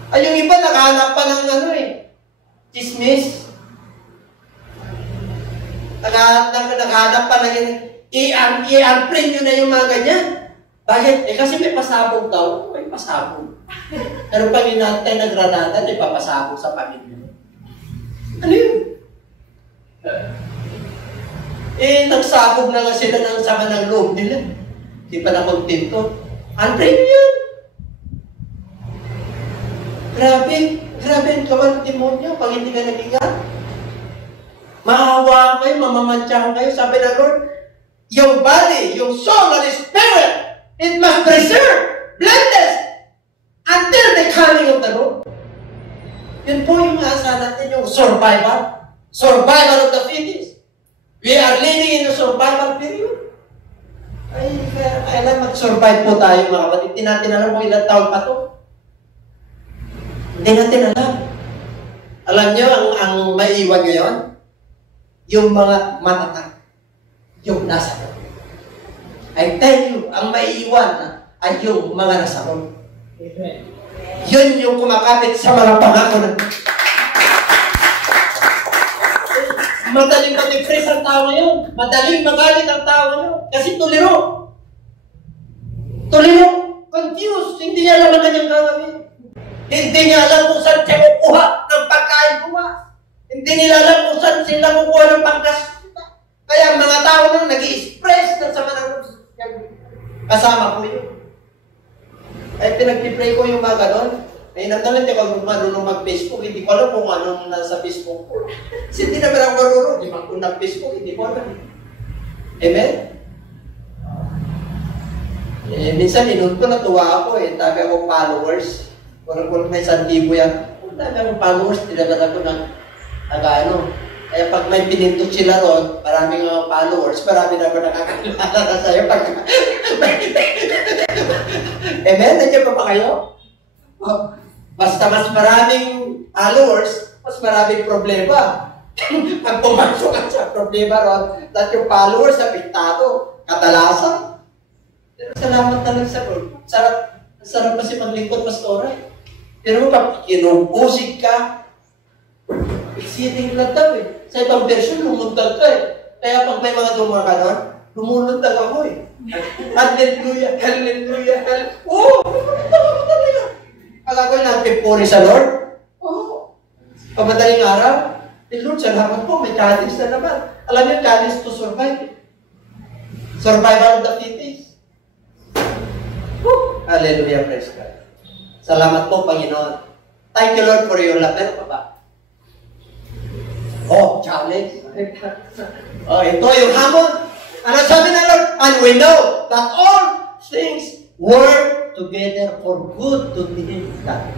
Ay, yung iba naghahanap pa ng chismis. Naghahanap pa ng i-unprint nyo na yung mga ganyan. Bakit? Kasi may pasabog daw. May pasabog. Pero pag inantay na granada, may papasabog sa pamilya. Ano yun? Nagsabog na nga sila ng sama ng loob nila. Di pa na kontento. Unprint yun. Grabe ang kawan ng demonyo pag hindi ka nag-ingat. Maawa kayo, mamamantsahan kayo. Sabi ng Lord, yung body, yung soul, and spirit, it must preserve blameless until the coming of the Lord. Yun po yung asa natin, yung survival. Survival of the fittest. We are living in a survival period. Ay, kailan mag-survive po tayo mga kapatid. Hindi natin alam kung ilang taon pa to. Hindi natin alam. Alam nyo, ang maiwan ngayon, yung mga matatag, yung nasa loob. I tell you, ang maiiwan ay yung mga nasa loob. Yun yung kumakapit sa mga pangako ng madaling mag-express ang tao ngayon. Madaling magalit ang tao ngayon. Kasi tuliro. Tuliro. Confused. Hindi niya alam ang kanyang gagawin. Hindi niya alam kung saan siya kukuha ng pagkain kuha. Hindi nila alam kung saan sila kukuha ng pangkasuta. Kaya ang mga tao nung nag-i-express ng sama ng kasama ko yun. Ay pinag-pray ko yung mga ganon. Ay nagdalan di ako marunong mag-Facebook. Hindi ko alam kung anong nasa Facebook ko. Kasi hindi naman ako marunong. Di man kung nag-Facebook, hindi ko alam. Amen? Minsan inun ko, natuwa ako eh. Tabi ako followers. Kung may 1,000 yan. Kung tabi akong followers, tinagala ko ng ano. Kaya pag may pinindot sila ron, maraming followers, marami na ako nakakilala na sa'yo. Amen? Nandiyan pa ba kayo? Basta mas maraming followers, mas maraming problema. Pag pumasok ka sa problema ron, at yung followers na pintado, kadalasan. Pero salamat talaga sa Lord. Sarap kasi maglingkod, pastora. Pero pag kinubusig ka, exceeding lang daw eh. Sa ibang version, lumuntag ka eh. Kaya pag may mga dumaka nun, lumuluntag ako eh. Hallelujah, hallelujah, hallelujah. Oh, lumuluntag ako talaga. Pag ako'y nagpipuri sa Lord, oh, pamadaling araw, Lord, salamat po, may challenge na naman. Alam niyo, challenge to survive. Survival of the fittest. Hallelujah, praise God. Salamat po, Panginoon. Thank you, Lord, for your love. Meron pa ba? Oh, challenge. Oh, ito yung hamon. Ano sabi ng Lord? And we know that all things work together for good to them that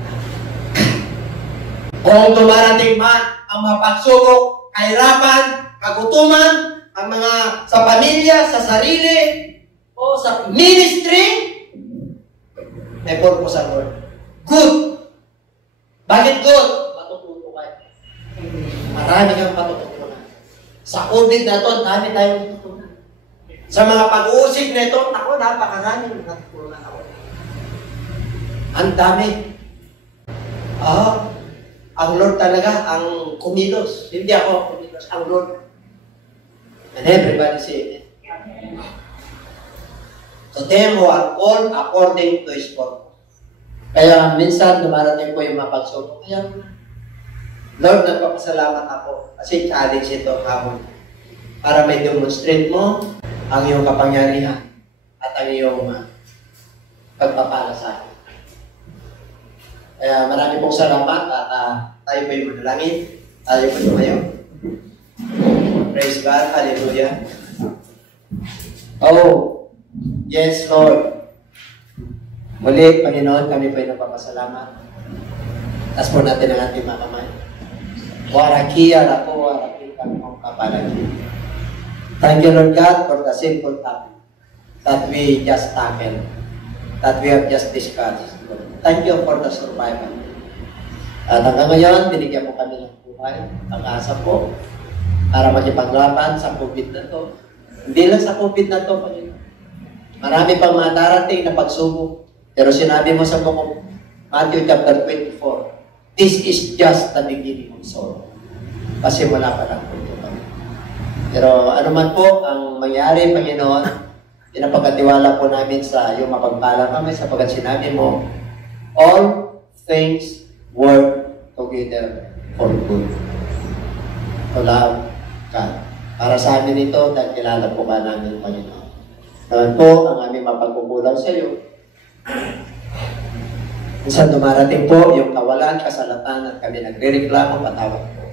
kung dumarating man ang mga pagsubok, kahirapan, kagutuman, ang mga sa pamilya, sa sarili, o sa ministry, may purpose sa Lord. Good. Bakit good? Matututo kayo. Marami kang matututunan. Sa COVID na ito, dami tayong matutunan. Sa mga pag-uusig na ito, ako, napakarami matutunan ako. Ang dami. Ang Lord talaga, ang kumilos. Hindi ako kumilos, ang Lord. And everybody say it. So them who are called according to His purpose. Kaya minsan dumarating po yung mga pagsubok. Kaya, Lord, nagpapasalamat ako. Kasi challenge ito, hamon. Para may demonstrate mo ang iyong kapangyarihan at ang iyong pagpapala sa akin. Kaya marami pong salamat at tayo po yung manalangin. Tayo po yung ngayon. Praise God. Hallelujah. Oh, yes, Lord. Muli, Panginoon, kami po yung nagpapasalamat. Taas po natin ang ating mga kamay. Warakia na po, warakia mong kapalagi. Thank you, Lord God, for the simple topic that we just tackled, that we have just discussed. Thank you for the survival. At hanggang ngayon, binigyan mo kami ng buhay, ang asa po, para magipaglaban sa COVID na to. Hindi lang sa COVID na to, Panginoon. Marami pang mga darating na pagsubok. Pero sinabi mo sa Matthew chapter 24, this is just the beginning of sorrow. Kasi wala pa lang po ito. Pero ano man po ang mangyari, Panginoon, pinapagkatiwala po namin sa iyong mapagpala kami sapagkat sinabi mo, all things work together for good. To love God. Para sa amin ito, dahil kilala po ka namin, Panginoon. Naman po ang aming mapagkukulang sa iyo. Minsan dumarating po yung kawalan, kasalatan, at kami nagre-reklamo, patawad po.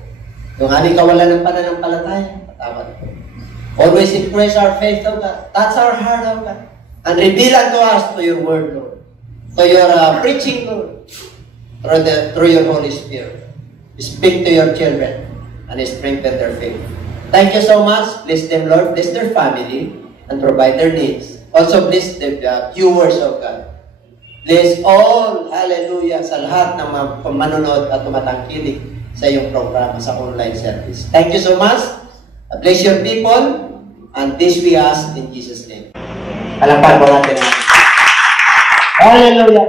Yung aming kawalan ng pananampalataya, patawad po. Always increase our faith, O God. Touch our heart, O God. And reveal unto us to your word, Lord. to your preaching, Lord, through your Holy Spirit. Speak to your children and strengthen their faith. Thank you so much. Bless them, Lord. Bless their family and provide their needs. Also bless the viewers of God. Bless all, hallelujah, sa lahat ng mga manonood at tumatangkilik sa iyong programa sa online service. Thank you so much. Bless your people. And this we ask in Jesus' name. Palakpakan po natin. Hallelujah.